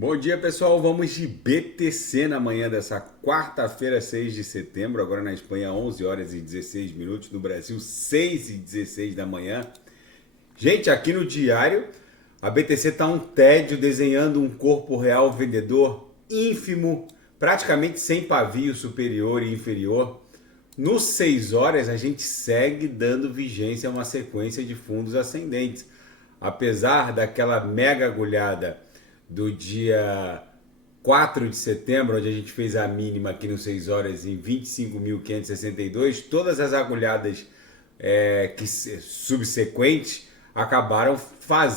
Bom dia, pessoal. Vamos de BTC na manhã dessa quarta-feira, 6 de setembro. Agora na Espanha, 11 horas e 16 minutos. No Brasil, 6 e 16 da manhã. Gente, aqui no diário, a BTC está um tédio desenhando um corpo real vendedor ínfimo, praticamente sem pavio superior e inferior. Nos 6 horas, a gente segue dando vigência a uma sequência de fundos ascendentes. Apesar daquela mega agulhada do dia 4 de setembro, onde a gente fez a mínima aqui no 6 horas em 25.562, todas as agulhadas subsequentes acabaram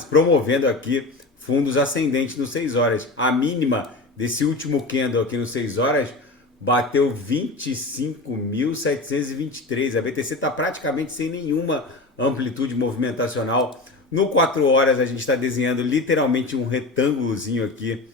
promovendo aqui fundos ascendentes no 6 horas. A mínima desse último candle aqui no 6 horas bateu 25.723. A BTC está praticamente sem nenhuma amplitude movimentacional. No 4 horas a gente está desenhando literalmente um retângulozinho aqui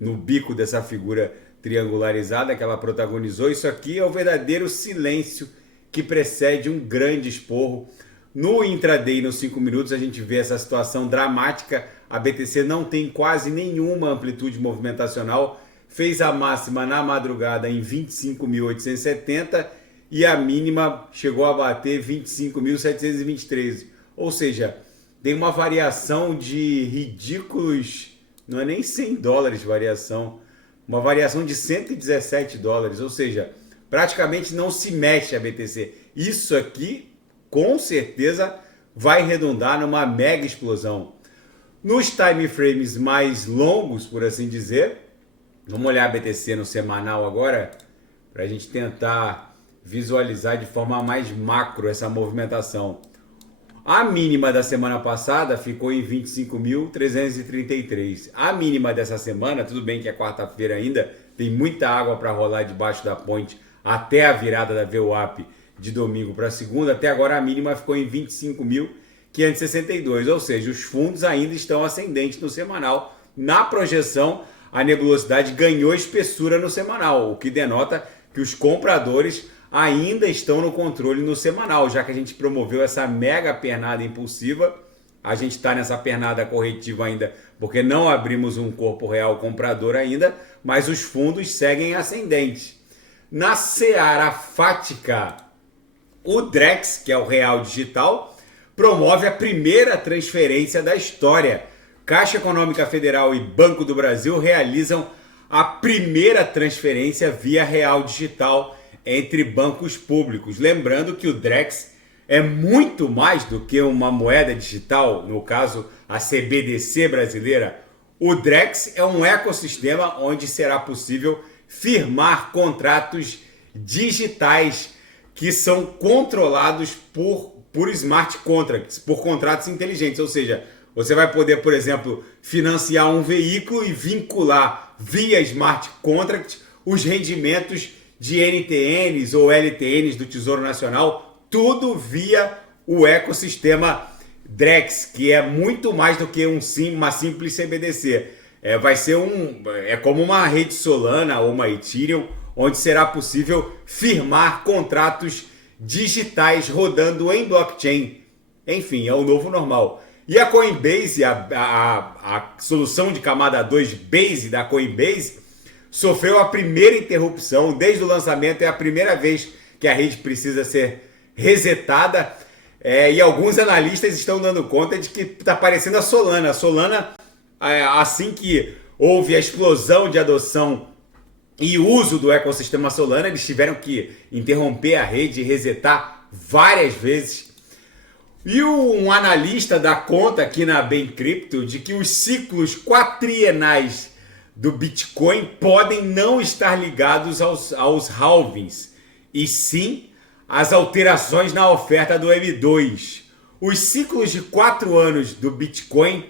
no bico dessa figura triangularizada que ela protagonizou. Isso aqui é o verdadeiro silêncio que precede um grande esporro. No intraday, nos 5 minutos, a gente vê essa situação dramática. A BTC não tem quase nenhuma amplitude movimentacional. Fez a máxima na madrugada em 25.870 e a mínima chegou a bater 25.723. Ou seja, tem uma variação de ridículos, não é nem 100 dólares de variação, uma variação de 117 dólares, ou seja, praticamente não se mexe a BTC. Isso aqui, com certeza, vai redundar numa mega explosão. Nos time frames mais longos, por assim dizer, vamos olhar a BTC no semanal agora, para a gente tentar visualizar de forma mais macro essa movimentação. A mínima da semana passada ficou em 25.333. A mínima dessa semana, tudo bem que é quarta-feira ainda, tem muita água para rolar debaixo da ponte até a virada da VWAP de domingo para segunda. Até agora a mínima ficou em 25.562, ou seja, os fundos ainda estão ascendentes no semanal. Na projeção, a nebulosidade ganhou espessura no semanal, o que denota que os compradores ainda estão no controle no semanal, já que a gente promoveu essa mega pernada impulsiva. A gente está nessa pernada corretiva ainda, porque não abrimos um corpo real comprador ainda, mas os fundos seguem ascendentes. Na seara fática, o Drex, que é o real digital, promove a primeira transferência da história. Caixa Econômica Federal e Banco do Brasil realizam a primeira transferência via real digital entre bancos públicos. Lembrando que o Drex é muito mais do que uma moeda digital, no caso a CBDC brasileira. O Drex é um ecossistema onde será possível firmar contratos digitais que são controlados por smart contracts, por contratos inteligentes. Ou seja, você vai poder, por exemplo, financiar um veículo e vincular via smart contract os rendimentos de NTNs ou LTNs do Tesouro Nacional, tudo via o ecossistema Drex, que é muito mais do que uma simples CBDC. Vai ser como uma rede Solana ou uma Ethereum, onde será possível firmar contratos digitais rodando em blockchain. Enfim, é o novo normal. E a Coinbase, a solução de camada 2 Base da Coinbase, sofreu a primeira interrupção desde o lançamento. É a primeira vez que a rede precisa ser resetada. E alguns analistas estão dando conta de que está parecendo a Solana. A Solana, assim que houve a explosão de adoção e uso do ecossistema Solana, eles tiveram que interromper a rede e resetar várias vezes. E um analista dá conta aqui na Bem Cripto de que os ciclos quatrienais do Bitcoin podem não estar ligados aos halvings, e sim às alterações na oferta do M2. Os ciclos de 4 anos do Bitcoin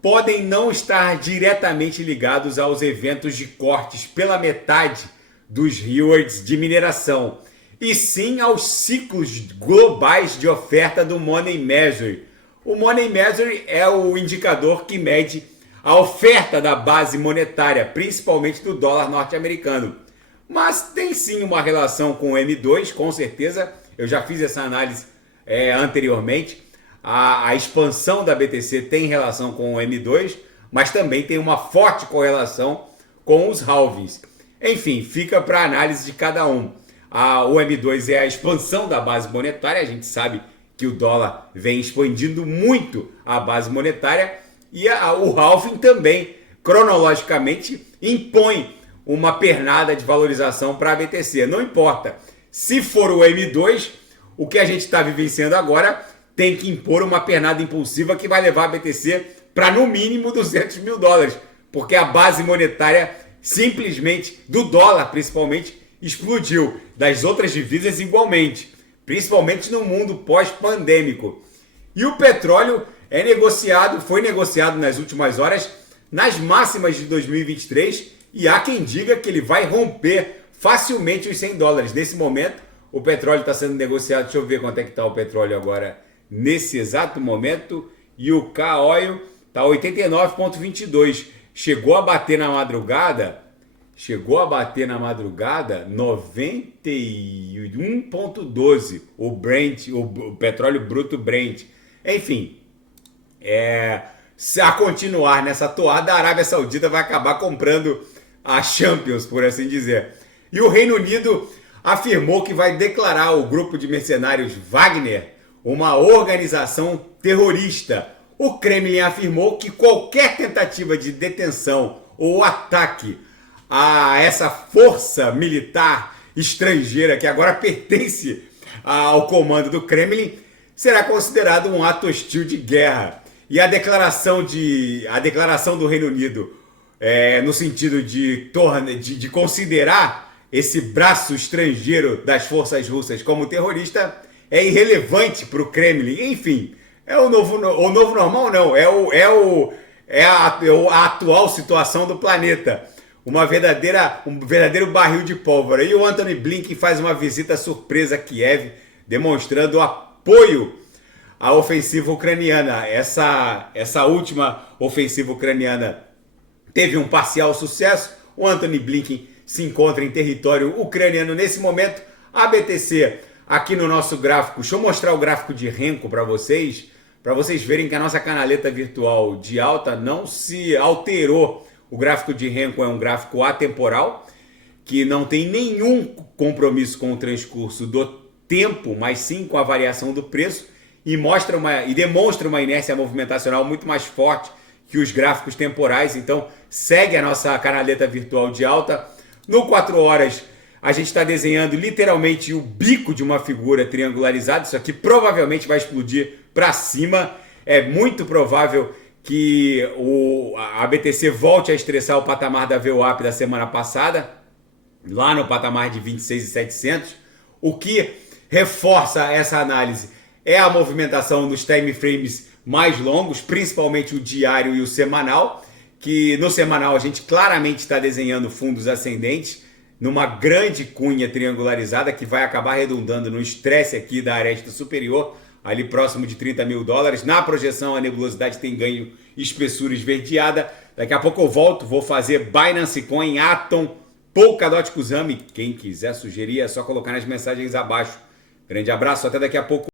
podem não estar diretamente ligados aos eventos de cortes pela metade dos rewards de mineração, e sim aos ciclos globais de oferta do Money Measure. O Money Measure é o indicador que mede a oferta da base monetária, principalmente do dólar norte-americano. Mas tem sim uma relação com o M2, com certeza. Eu já fiz essa análise anteriormente. A expansão da BTC tem relação com o M2, mas também tem uma forte correlação com os halvings. Enfim, fica para análise de cada um. O M2 é a expansão da base monetária, a gente sabe que o dólar vem expandindo muito a base monetária, e o halving também, cronologicamente, impõe uma pernada de valorização para a BTC. Não importa, se for o M2, o que a gente está vivenciando agora tem que impor uma pernada impulsiva que vai levar a BTC para no mínimo 200 mil dólares, porque a base monetária simplesmente, do dólar principalmente, explodiu, das outras divisas igualmente, principalmente no mundo pós-pandêmico. E o petróleo foi negociado nas últimas horas nas máximas de 2023, e há quem diga que ele vai romper facilmente os 100 dólares. Nesse momento, o petróleo está sendo negociado, deixa eu ver quanto é que está o petróleo agora, nesse exato momento, e o K-Oil está 89,22. Chegou a bater na madrugada 91,12 o Brent, o petróleo bruto Brent. Enfim, se a continuar nessa toada, a Arábia Saudita vai acabar comprando a Champions, por assim dizer. E o Reino Unido afirmou que vai declarar o grupo de mercenários Wagner uma organização terrorista. O Kremlin afirmou que qualquer tentativa de detenção ou ataque a essa força militar estrangeira que agora pertence ao comando do Kremlin será considerado um ato hostil de guerra. E a declaração do Reino Unido, no sentido de considerar esse braço estrangeiro das forças russas como terrorista, é irrelevante para o Kremlin. Enfim, é o novo normal, não. É a atual situação do planeta. Um verdadeiro barril de pólvora. E o Antony Blinken faz uma visita surpresa a Kiev, demonstrando apoio à ofensiva ucraniana. Essa última ofensiva ucraniana teve um parcial sucesso. O Antony Blinken se encontra em território ucraniano nesse momento. A BTC, aqui no nosso gráfico, deixa eu mostrar o gráfico de Renko para vocês verem que a nossa canaleta virtual de alta não se alterou. O gráfico de Renko é um gráfico atemporal, que não tem nenhum compromisso com o transcurso do tempo, mas sim com a variação do preço, e demonstra uma inércia movimentacional muito mais forte que os gráficos temporais. Então segue a nossa canaleta virtual de alta. No 4 horas a gente está desenhando literalmente o bico de uma figura triangularizada. Isso aqui provavelmente vai explodir para cima. É muito provável que a BTC volte a estressar o patamar da VWAP da semana passada, lá no patamar de 26.700. O que reforça essa análise é a movimentação nos time frames mais longos, principalmente o diário e o semanal, que no semanal a gente claramente está desenhando fundos ascendentes numa grande cunha triangularizada que vai acabar redundando no estresse aqui da aresta superior, ali próximo de 30 mil dólares. Na projeção, a nebulosidade tem ganho espessura esverdeada. Daqui a pouco eu volto, vou fazer Binance Coin, Atom, Polkadot Kusama. Quem quiser sugerir é só colocar nas mensagens abaixo. Grande abraço, até daqui a pouco.